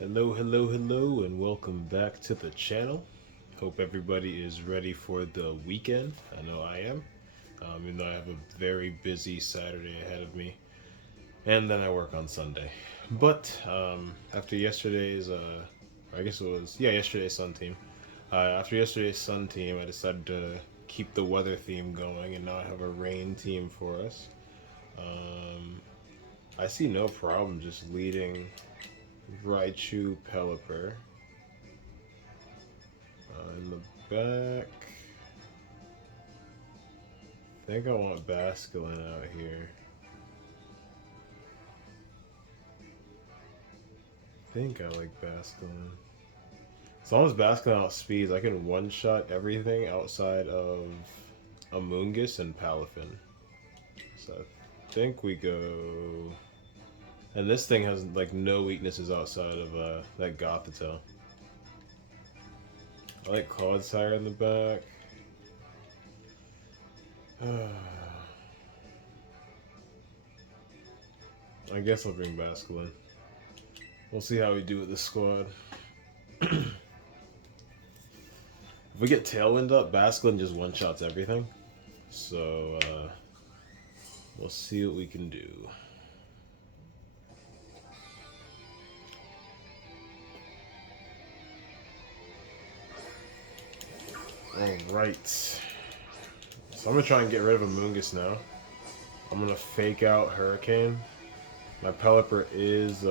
Hello, hello, hello, and welcome back to the channel. Hope everybody is ready for the weekend. I know I am, even though I have a very busy Saturday ahead of me, and then I work on Sunday. But after yesterday's, I guess it was, yeah, yesterday's Sun team. After yesterday's Sun team, I decided to keep the weather theme going, and now I have a rain team for us. Um, I see no problem just leading Raichu Pelipper. In the back, I think I want Basculin out here. I think I like Basculin. As long as Basculin outspeeds, I can one-shot everything outside of Amoonguss and Palafin. So I think we go... And this thing has like no weaknesses outside of that Gothitelle. I like Clodsire in the back. I guess I'll bring Basculin. We'll see how we do with this squad. If we get Tailwind up, Basculin just one-shots everything. So, we'll see what we can do. Alright. So I'm going to try and get rid of Amoonguss now. I'm going to fake out Hurricane. My Pelipper is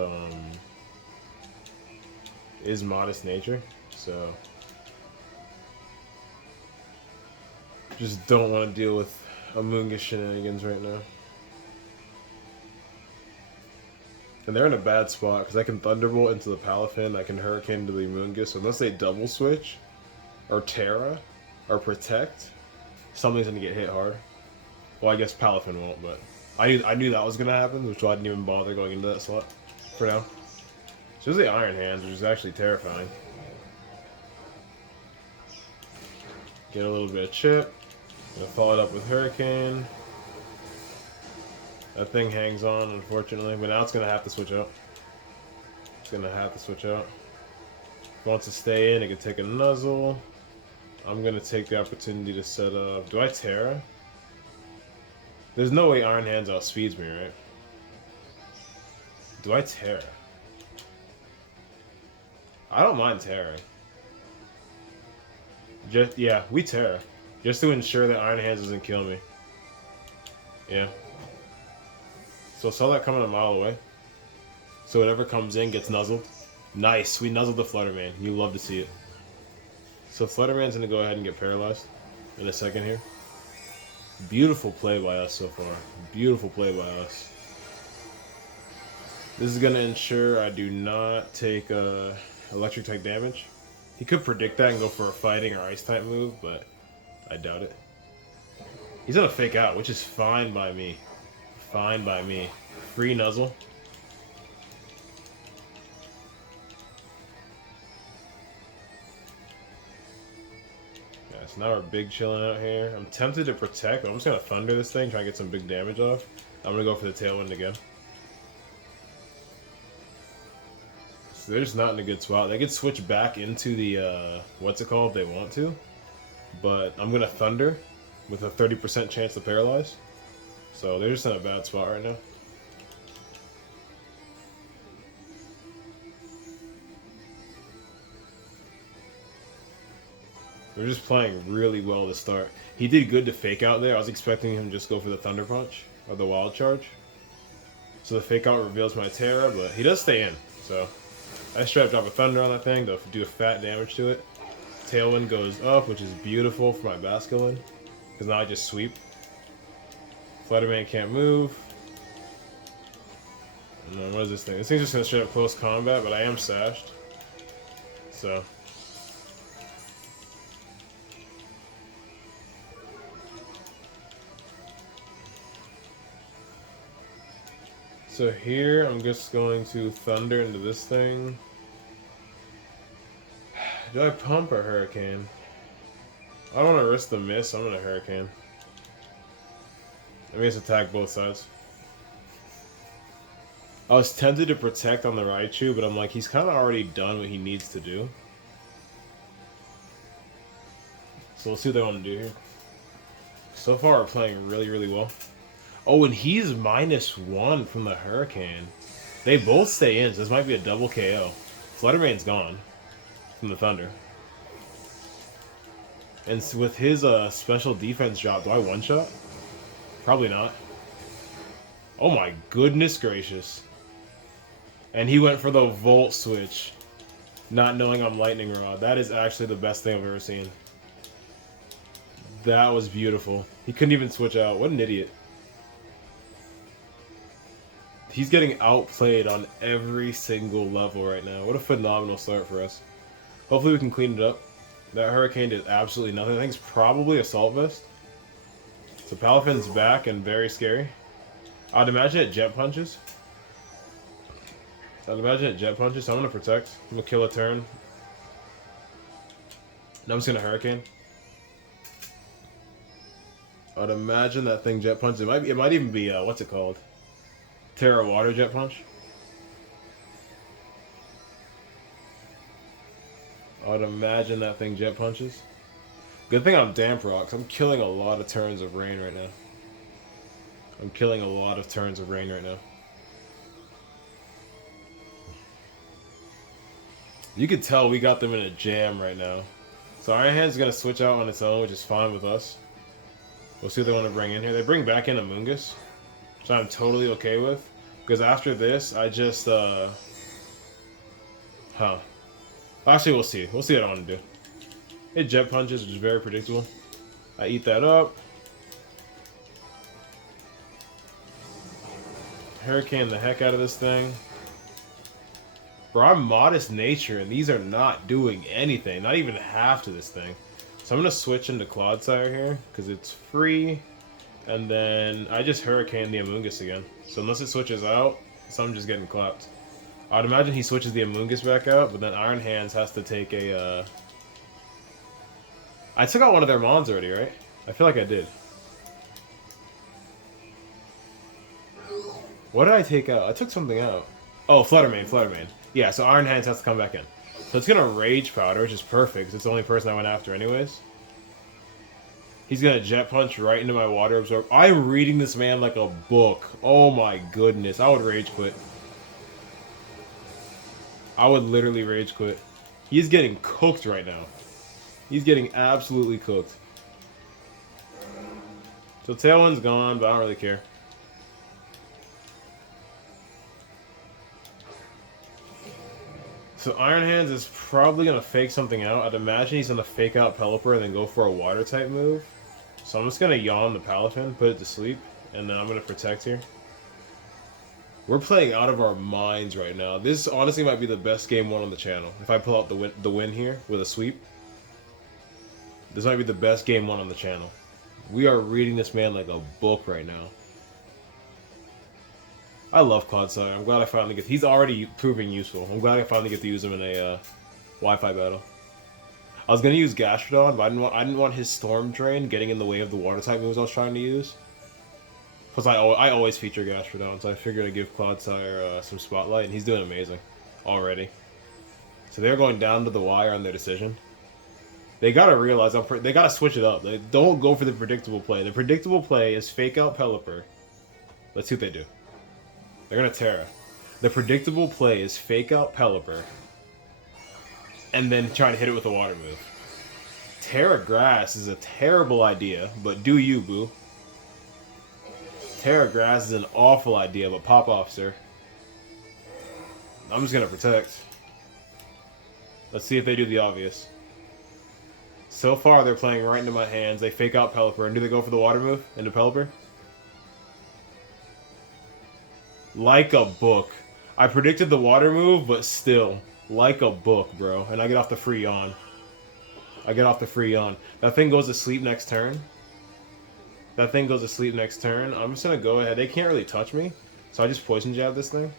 Modest Nature, so just don't want to deal with Amoonguss shenanigans right now. And they're in a bad spot because I can Thunderbolt into the Palafin, I can Hurricane to the Amoonguss. So unless they double switch, or Terra, or Protect, something's gonna get hit hard. Well, I guess Palafin won't, but I knew that was gonna happen, which I didn't even bother going into that slot for now. So there's the Iron Hands, which is actually terrifying. Get a little bit of chip. Gonna follow it up with Hurricane. That thing hangs on, unfortunately, but now it's gonna have to switch out. It's gonna have to switch out. If it wants to stay in, it can take a Nuzzle. I'm gonna take the opportunity to set up. Do I Terra? There's no way Iron Hands outspeeds me, right? Do I Terra? I don't mind Terra. Yeah, we Terra. Just to ensure that Iron Hands doesn't kill me. Yeah. So saw that coming a mile away. So whatever comes in gets nuzzled. Nice, we nuzzled the Flutterman. You love to see it. So Flutterman's gonna go ahead and get paralyzed in a second here. Beautiful play by us so far. Beautiful play by us. This is gonna ensure I do not take electric type damage. He could predict that and go for a fighting or ice type move, but I doubt it. He's gonna fake out, which is fine by me. Fine by me. Free nuzzle. Yeah, so now we're big chilling out here. I'm tempted to protect, but I'm just gonna thunder this thing, try and get some big damage off. I'm gonna go for the Tailwind again. So they're just not in a good spot. They could switch back into the, what's it called, if they want to. But I'm gonna thunder with a 30% chance to paralyze. So they're just in a bad spot right now. They're just playing really well to start. He did good to fake out there. I was expecting him to just go for the Thunder Punch or the Wild Charge. So the fake out reveals my Terra, but he does stay in. So I straight drop a Thunder on that thing to do a fat damage to it. Tailwind goes up, which is beautiful for my Basculin. Because now I just sweep. Flutterman can't move. And then what is this thing? This thing's just going to straight up close combat, but I am sashed. So here, I'm just going to Thunder into this thing. Do I pump or Hurricane? I don't want to risk the miss, so I'm going to Hurricane. Let me just attack both sides. I was tempted to protect on the Raichu, but I'm like, he's kind of already done what he needs to do. So we'll see what they want to do here. So far, we're playing really, really well. Oh, and he's -1 from the Hurricane. They both stay in, so this might be a double KO. Fluttermane's gone from the Thunder. And with his special defense drop, do I one-shot? Probably not. Oh my goodness gracious. And he went for the Volt switch, not knowing I'm Lightning Rod. That is actually the best thing I've ever seen. That was beautiful. He couldn't even switch out. What an idiot. He's getting outplayed on every single level right now. What a phenomenal start for us. Hopefully we can clean it up. That Hurricane did absolutely nothing. I think it's probably Assault Vest. So Palafin's back and very scary. I'd imagine it Jet Punches. So I'm going to protect. I'm going to kill a turn. Now I'm just going to Hurricane. I'd imagine that thing Jet Punch. It might even be, what's it called? Terra Water Jet Punch. I'd imagine that thing Jet Punches. Good thing I'm Damp Rocks. I'm killing a lot of turns of rain right now. You could tell we got them in a jam right now. So Iron Hand's going to switch out on its own, which is fine with us. We'll see what they want to bring in here. They bring back in Amoonguss, which I'm totally okay with. Because after this, I just, Actually, we'll see. We'll see what I want to do. It Jet Punches, which is very predictable. I eat that up. Hurricane the heck out of this thing. Bro, I'm Modest Nature, and these are not doing anything. Not even half to this thing. So I'm going to switch into Clodsire here, because it's free. And then I just Hurricane the Amoonguss again. So unless it switches out, so I'm just getting clapped. I'd imagine he switches the Amoonguss back out, but then Iron Hands has to take a, I took out one of their Mons already, right? I feel like I did. What did I take out? I took something out. Oh, Fluttermane. Yeah, so Iron Hands has to come back in. So it's going to Rage Powder, which is perfect, because it's the only person I went after anyways. He's going to Jet Punch right into my Water Absorb. I'm reading this man like a book. Oh my goodness. I would Rage Quit. I would literally Rage Quit. He's getting cooked right now. He's getting absolutely cooked. So Tailwind's gone, but I don't really care. So Iron Hands is probably going to fake something out. I'd imagine he's going to fake out Pelipper and then go for a Water type move. So I'm just going to Yawn the Palafin, put it to sleep, and then I'm going to Protect here. We're playing out of our minds right now. This honestly might be the best game one on the channel. If I pull out the win here with a sweep, this might be the best game one on the channel. We are reading this man like a book right now. I love Clodsire. I'm glad I finally get... He's already proving useful. I'm glad I finally get to use him in a Wi-Fi battle. I was going to use Gastrodon, but I didn't want his Storm Drain getting in the way of the Water-type moves I was trying to use. Plus, I always feature Gastrodon, so I figured I'd give Clodsire some spotlight, and he's doing amazing already. So they're going down to the wire on their decision. They gotta realize, they gotta switch it up. They don't go for the predictable play. The predictable play is fake out Pelipper. Let's see what they do. They're gonna Terra. The predictable play is fake out Pelipper, and then try to hit it with a Water move. Terra Grass is a terrible idea, but do you, boo. Terra Grass is an awful idea, but pop off, sir. I'm just gonna Protect. Let's see if they do the obvious. So far, they're playing right into my hands. They fake out Pelipper, and do they go for the Water move into Pelipper? Like a book. I predicted the Water move, but still. Like a book, bro. And I get off the free Yawn. That thing goes to sleep next turn. I'm just going to go ahead. They can't really touch me. So I just Poison Jab this thing.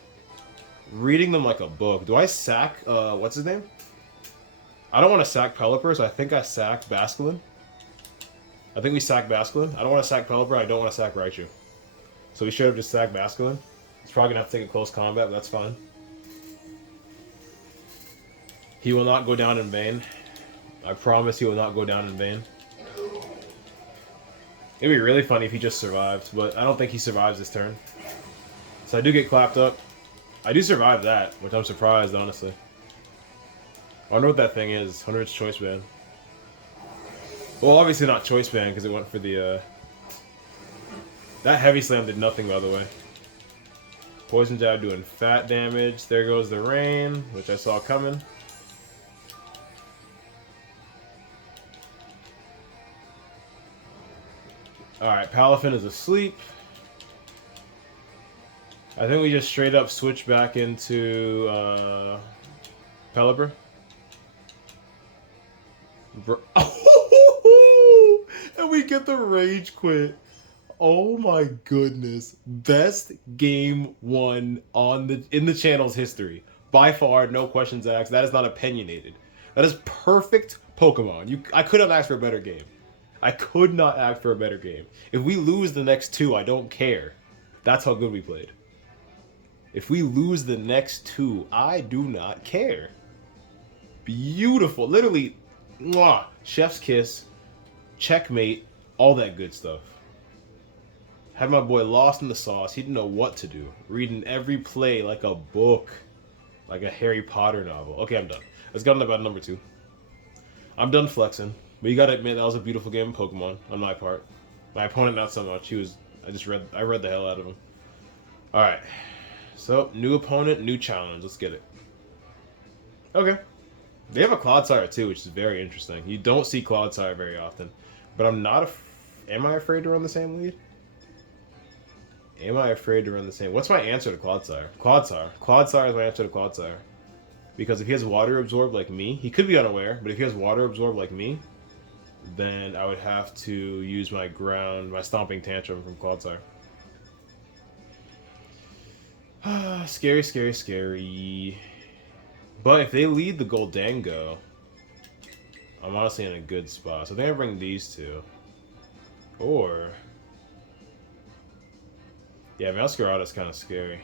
Reading them like a book. Do I sack, what's his name? I don't want to sack Pelipper, so I think I sack Basculin. I think we sack Basculin. I don't want to sack Pelipper. I don't want to sack Raichu. So we should have just sacked Basculin. He's probably gonna have to take a close combat, but that's fine. He will not go down in vain. I promise he will not go down in vain. It'd be really funny if he just survived, but I don't think he survives this turn. So I do get clapped up. I do survive that, which I'm surprised, honestly. I wonder what that thing is. I wonder it's choice band. Well, obviously not choice band because it went for the. That heavy slam did nothing, by the way. Poison jab doing fat damage. There goes the rain, which I saw coming. Alright, Palafin is asleep. I think we just straight up switch back into Pelipper. And we get the rage quit. Oh my goodness. Best game one in the channel's history. By far, no questions asked. That is not opinionated. That is perfect Pokemon. I could not ask for a better game. I could not ask for a better game. If we lose the next two, I don't care. That's how good we played. If we lose the next two, I do not care. Beautiful. Literally, mwah, chef's kiss, checkmate, all that good stuff. Had my boy lost in the sauce. He didn't know what to do. Reading every play like a book. Like a Harry Potter novel. Okay, I'm done. Let's get on to battle number 2. I'm done flexing. But you gotta admit, that was a beautiful game of Pokemon on my part. My opponent, not so much. I read the hell out of him. Alright. So, new opponent, new challenge. Let's get it. Okay. They have a Clodsire too, which is very interesting. You don't see Clodsire very often. But I'm not am I afraid to run the same lead? Am I afraid to run the same? What's my answer to Clodsire? Clodsire. Clodsire is my answer to Clodsire. Because if he has Water Absorb like me, he could be unaware, but if he has Water Absorb like me, then I would have to use my Stomping Tantrum from Clodsire. Scary, scary, scary. But if they lead the Goldango, I'm honestly in a good spot. So I think I bring these two. Or... yeah, Masquerada's kind of scary.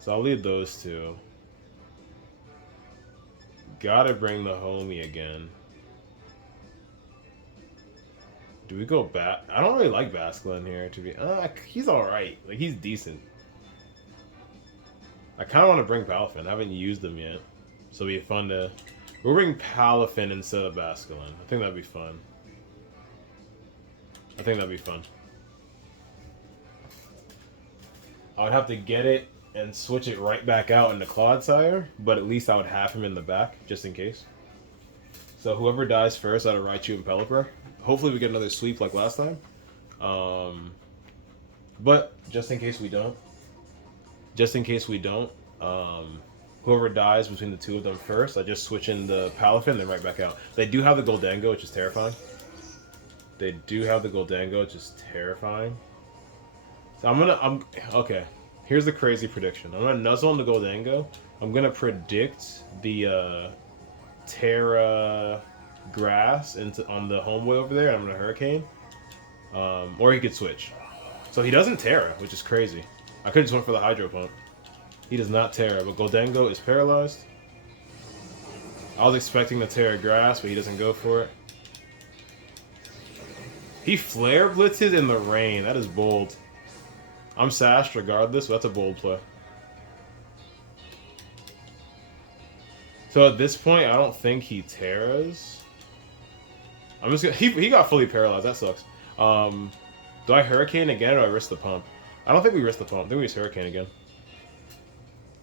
So I'll lead those two. Gotta bring the homie again. Do we go back? I don't really like Basculin here. To be, he's all right. Like he's decent. I kind of want to bring Palafin. I haven't used him yet, so it'd be fun to. We'll bring Palafin instead of Basculin. I think that'd be fun. I think that'd be fun. I would have to get it and switch it right back out into Clodsire, but at least I would have him in the back just in case. So whoever dies first out of Raichu and Pelipper. Hopefully we get another sweep like last time. But just in case we don't. Whoever dies between the two of them first, I just switch in the Palafin, then right back out. They do have the Goldango, which is terrifying. So okay. Here's the crazy prediction. I'm gonna nuzzle on the Goldango. I'm gonna predict the Terra Grass on the homeboy over there. I'm gonna Hurricane. Or he could switch. So he doesn't Terra, which is crazy. I could just went for the Hydro Pump. He does not Terra, but Goldango is paralyzed. I was expecting the Terra Grass, but he doesn't go for it. He Flare Blitzes in the rain. That is bold. I'm sashed regardless, but that's a bold play. So at this point, I don't think he Terras. I'm just gonna. He got fully paralyzed. That sucks. Do I Hurricane again, or do I risk the pump? I don't think we risk the pump. I think we just Hurricane again.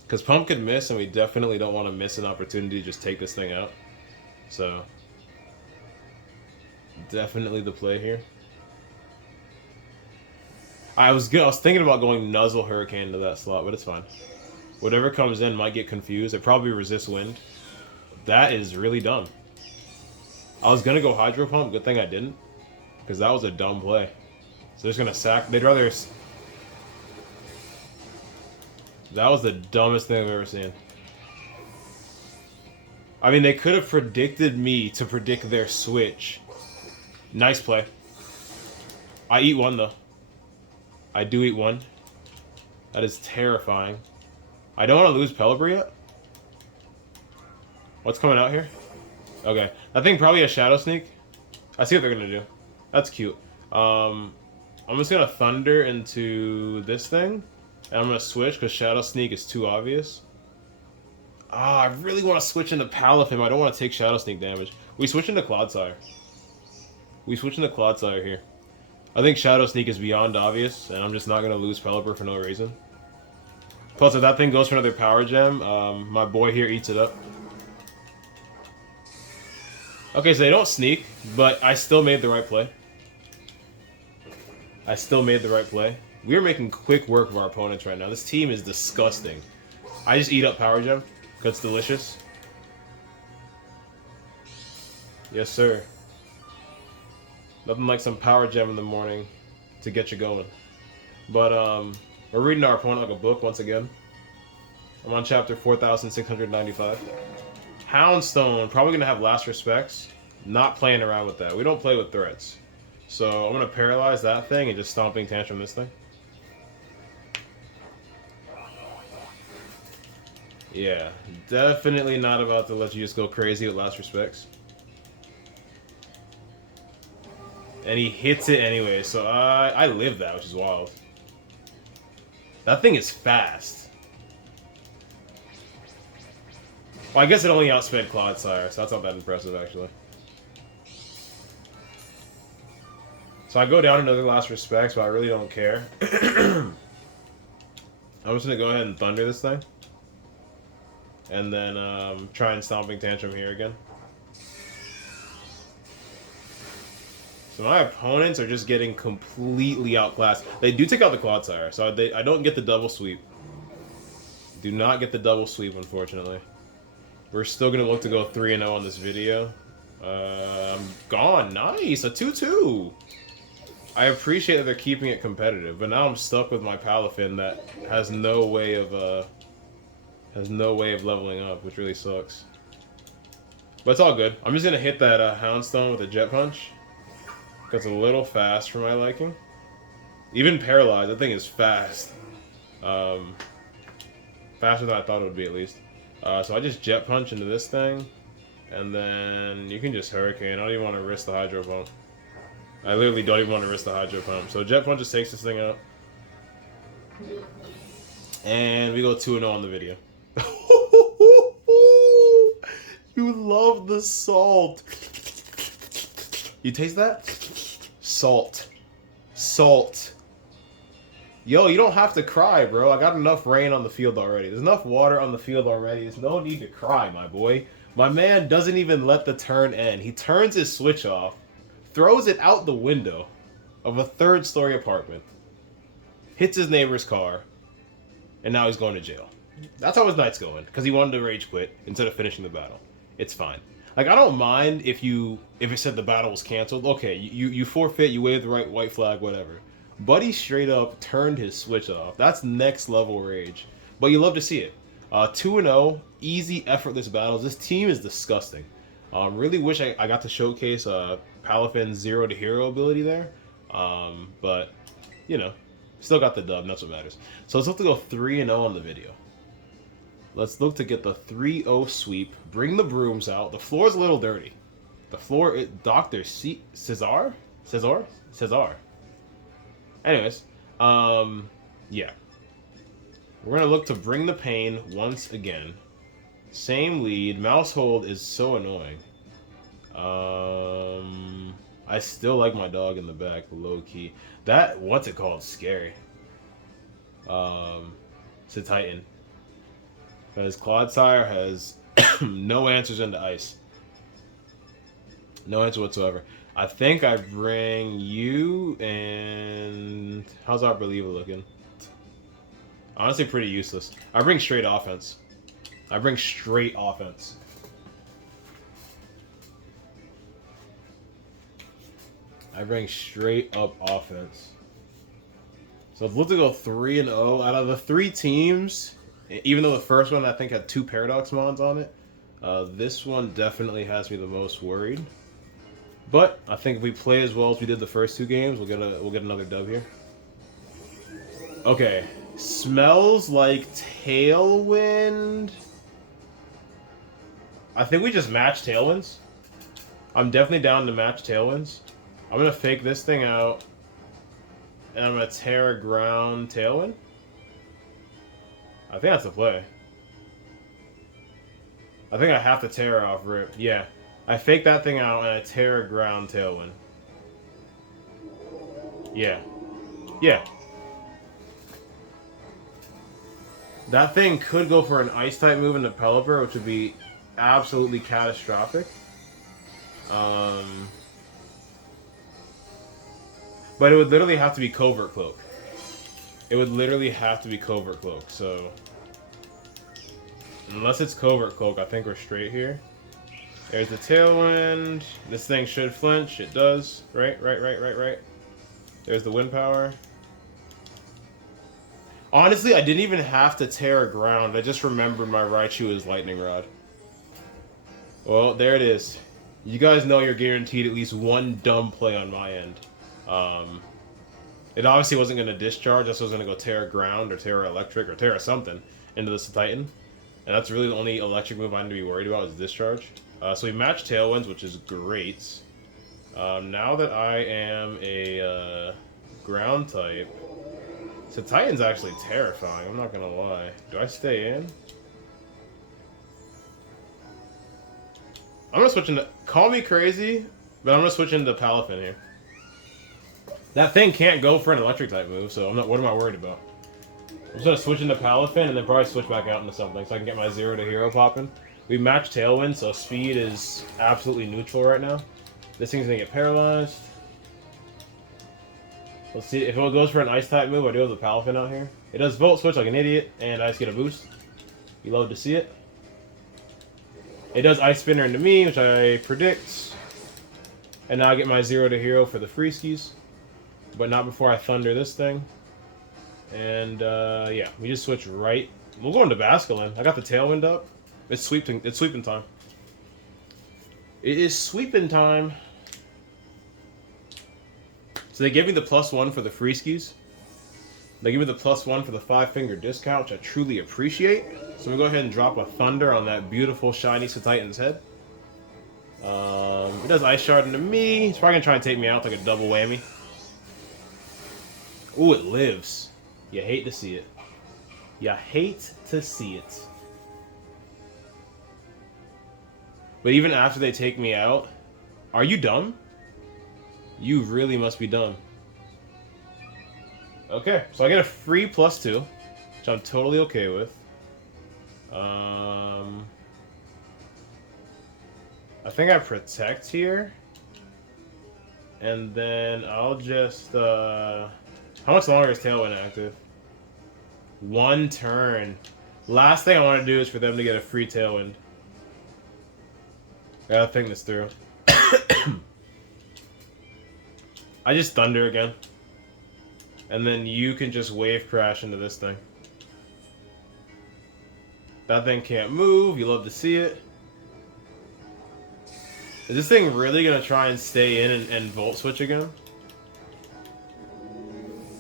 Because pump could miss, and we definitely don't want to miss an opportunity to just take this thing out. So definitely the play here. I was thinking about going Nuzzle Hurricane into that slot, but it's fine. Whatever comes in might get confused. It probably resists wind. That is really dumb. I was gonna go Hydro Pump. Good thing I didn't, because that was a dumb play. So they're just gonna sack. They'd rather. That was the dumbest thing I've ever seen. I mean, they could have predicted me to predict their switch. Nice play. I eat one though. I do eat one. That is terrifying. I don't want to lose Pelipper yet. What's coming out here? Okay. That thing probably has Shadow Sneak. I see what they're going to do. That's cute. I'm just going to Thunder into this thing. And I'm going to switch because Shadow Sneak is too obvious. I really want to switch into Palafim. I don't want to take Shadow Sneak damage. We switch into Clodsire. We switch into Clodsire here. I think Shadow Sneak is beyond obvious, and I'm just not going to lose Pelipper for no reason. Plus, if that thing goes for another Power Gem, my boy here eats it up. Okay, so they don't sneak, but I still made the right play. I still made the right play. We are making quick work of our opponents right now. This team is disgusting. I just eat up Power Gem, because it's delicious. Yes, sir. Nothing like some Power Gem in the morning to get you going. But, we're reading our opponent like a book once again. I'm on chapter 4695. Houndstone, probably going to have Last Respects. Not playing around with that. We don't play with threats. So I'm going to paralyze that thing and just Stomping Tantrum this thing. Yeah, definitely not about to let you just go crazy with Last Respects. And he hits it anyway, so I live that, which is wild. That thing is fast. Well, I guess it only outsped Clodsire, so that's not that impressive, actually. So I go down another Last Respects, but I really don't care. I'm just going to go ahead and Thunder this thing. And then try and Stomping Tantrum here again. So my opponents are just getting completely outclassed. They do take out the Clodsire, so I don't get the double sweep. Do not get the double sweep, unfortunately. We're still going to look to go 3-0 on this video. I'm gone. Nice. A 2-2. I appreciate that they're keeping it competitive, but now I'm stuck with my Palafin that has no way of leveling up, which really sucks. But it's all good. I'm just going to hit that Houndstone with a Jet Punch. It's a little fast for my liking. Even paralyzed, that thing is fast. Faster than I thought it would be, at least. So I just Jet Punch into this thing. And then you can just Hurricane. I don't even want to risk the Hydro Pump. I literally don't even want to risk the Hydro Pump. So Jet Punch just takes this thing out. And we go 2-0 on the video. You love the salt. You taste that? Salt. Salt. Yo, you don't have to cry, bro. I got enough rain on the field already. There's enough water on the field already. There's no need to cry, my boy. My man doesn't even let the turn end. He turns his switch off, throws it out the window of a third-story apartment, hits his neighbor's car, and now he's going to jail. That's how his night's going, because he wanted to rage quit instead of finishing the battle. It's fine. Like, I don't mind if it said the battle was canceled. Okay, you forfeit, you wave the white flag, whatever. Buddy straight up turned his switch off. That's next level rage. But you love to see it. 2-0, easy, effortless battles. This team is disgusting. Really wish I got to showcase Palafin's 0 to hero ability there. But, you know, still got the dub, and that's what matters. So let's look to go 3-0 on the video. Let's look to get the 3-0 sweep. Bring the brooms out. The floor is a little dirty. The floor, Dr. Cesar? Anyways, yeah. We're going to look to bring the pain once again. Same lead. Mouse hold is so annoying. I still like my dog in the back, low key. That, what's it called? Scary. It's a Titan. Because Clodsire has no answers into ice. No answer whatsoever. I think I bring you and... How's our reliever looking? Honestly, pretty useless. I bring straight offense. I bring straight offense. I bring straight up offense. So I've looked to go 3-0. Out of the 3 teams, even though the first one I think had 2 Paradox Mons on it, this one definitely has me the most worried. But I think if we play as well as we did the first 2 games, we'll get another dub here. Okay, Smells like Tailwind. I think we just match Tailwinds. I'm definitely down to match Tailwinds. I'm gonna fake this thing out. And I'm gonna Terra Ground Tailwind. I think that's the play. I think I have to Terra off rip. Yeah. I fake that thing out and I Terra Ground Tailwind. Yeah. Yeah. That thing could go for an Ice-type move into Pelipper, which would be absolutely catastrophic. But it would literally have to be Covert Cloak. It would literally have to be Covert Cloak, so... Unless it's Covert Cloak, I think we're straight here. There's the Tailwind. This thing should flinch. It does. Right. There's the Wind Power. Honestly, I didn't even have to Terra Ground. I just remembered my Raichu is Lightning Rod. Well, there it is. You guys know you're guaranteed at least one dumb play on my end. It obviously wasn't going to discharge. This was going to go Terra Ground or Terra Electric or Terra something into this Titan. And that's really the only electric move I need to be worried about is discharge. So we match Tailwinds, which is great. Now that I am a ground type, so Titan's actually terrifying, I'm not gonna lie. Do I stay in? I'm gonna switch into... Call me crazy, but I'm gonna switch into Palafin here. That thing can't go for an electric type move, so I'm not. What am I worried about? I'm just gonna switch into Palafin and then probably switch back out into something so I can get my 0 to hero popping. We match Tailwind, so speed is absolutely neutral right now. This thing's gonna get paralyzed. Let's see if it goes for an ice type move. I do have the Palafin out here. It does Volt Switch like an idiot, and I just get a boost. You love to see it. It does Ice Spinner into me, which I predict. And now I get my 0 to hero for the free skis. But not before I thunder this thing. And yeah, we just switch right. We'll go into Basculin. I got the Tailwind up. It's sweeping time. It is sweeping time. So they gave me the +1 for the free skis. They give me the +1 for the 5-finger discount, which I truly appreciate. So we go ahead and drop a Thunder on that beautiful shiny Titan's head. It does Ice Shard into me. It's probably gonna try and take me out like a double whammy. Ooh, it lives. You hate to see it. You hate to see it. But even after they take me out, are you dumb? You really must be dumb. Okay, so I get a free +2, which I'm totally okay with. I think I protect here. And then I'll just, how much longer is Tailwind active? 1 turn. Last thing I want to do is for them to get a free Tailwind. I gotta think this through. I just Thunder again. And then you can just Wave Crash into this thing. That thing can't move. You love to see it. Is this thing really going to try and stay in and Volt Switch again?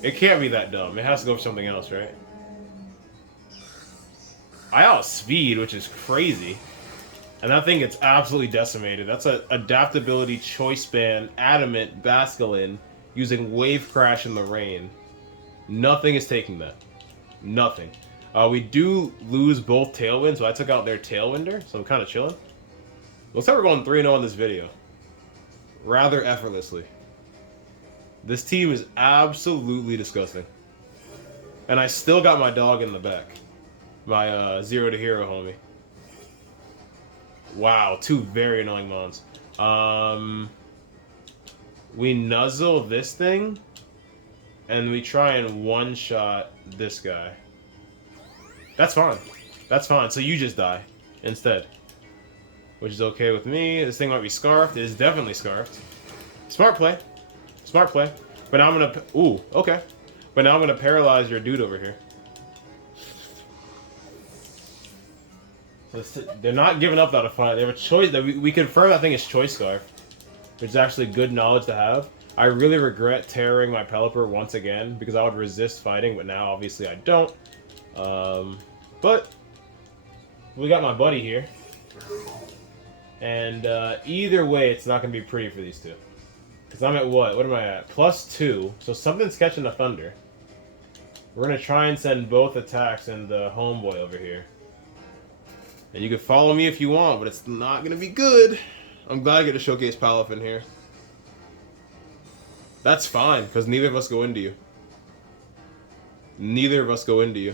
It can't be that dumb. It has to go for something else, right? I outspeed, which is crazy. And that thing gets absolutely decimated. That's an Adaptability Choice Band Adamant Basculin using Wave Crash in the rain. Nothing is taking that. Nothing. We do lose both Tailwinds, so I took out their Tailwinder, so I'm kind of chilling. Looks like we're going 3-0 in this video. Rather effortlessly. This team is absolutely disgusting. And I still got my dog in the back. My 0 to hero homie. Wow, 2 very annoying mons. We nuzzle this thing, and we try and one-shot this guy. That's fine. That's fine. So you just die instead. Which is okay with me. This thing might be scarfed. It is definitely scarfed. Smart play. Smart play. But now I'm going to... Ooh, okay. But now I'm going to paralyze your dude over here. They're not giving up out of fight. They have a choice. We confirm that thing is Choice Scarf. Which is actually good knowledge to have. I really regret tearing my Pelipper once again because I would resist fighting, but now obviously I don't. But we got my buddy here. And either way, it's not going to be pretty for these two. Because I'm at what? What am I at? +2. So something's catching the thunder. We're going to try and send both attacks and the homeboy over here. And you can follow me if you want, but it's not going to be good. I'm glad I get to showcase Palafin here. That's fine, because neither of us go into you. Neither of us go into you.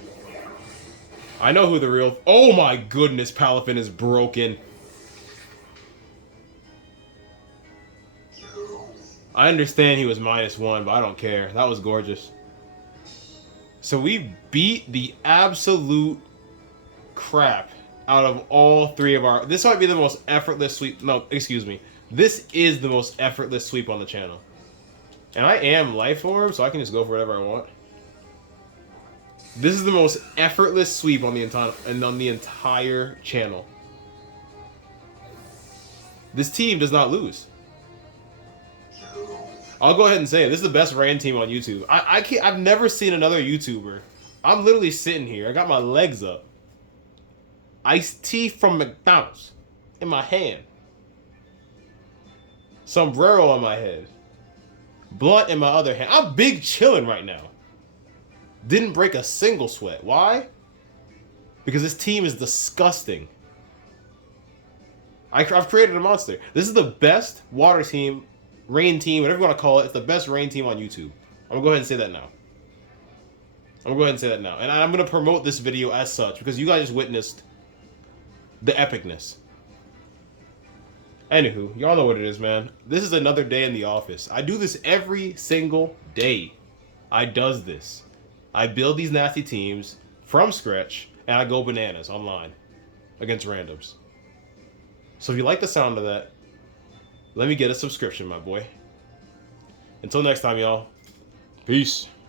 I know who the real... Oh my goodness, Palafin is broken. I understand he was -1, but I don't care. That was gorgeous. So we beat the absolute crap out of all three of our... This might be the most effortless sweep... No, excuse me. This is the most effortless sweep on the channel. And I am Life Orb, so I can just go for whatever I want. This is the most effortless sweep on the entire channel. This team does not lose. I'll go ahead and say it. This is the best rain team on YouTube. I've never seen another YouTuber. I'm literally sitting here. I got my legs up. Iced tea from McDonald's in my hand. Sombrero on my head. Blunt in my other hand. I'm big chilling right now. Didn't break a single sweat. Why? Because this team is disgusting. I've created a monster. This is the best water team, rain team, whatever you want to call it. It's the best rain team on YouTube. I'm going to go ahead and say that now. And I'm going to promote this video as such because you guys just witnessed the epicness. Anywho, y'all know what it is, man. This is another day in the office. I do this every single day. I does this. I build these nasty teams from scratch, and I go bananas online against randoms. So if you like the sound of that, let me get a subscription, my boy. Until next time, y'all. Peace.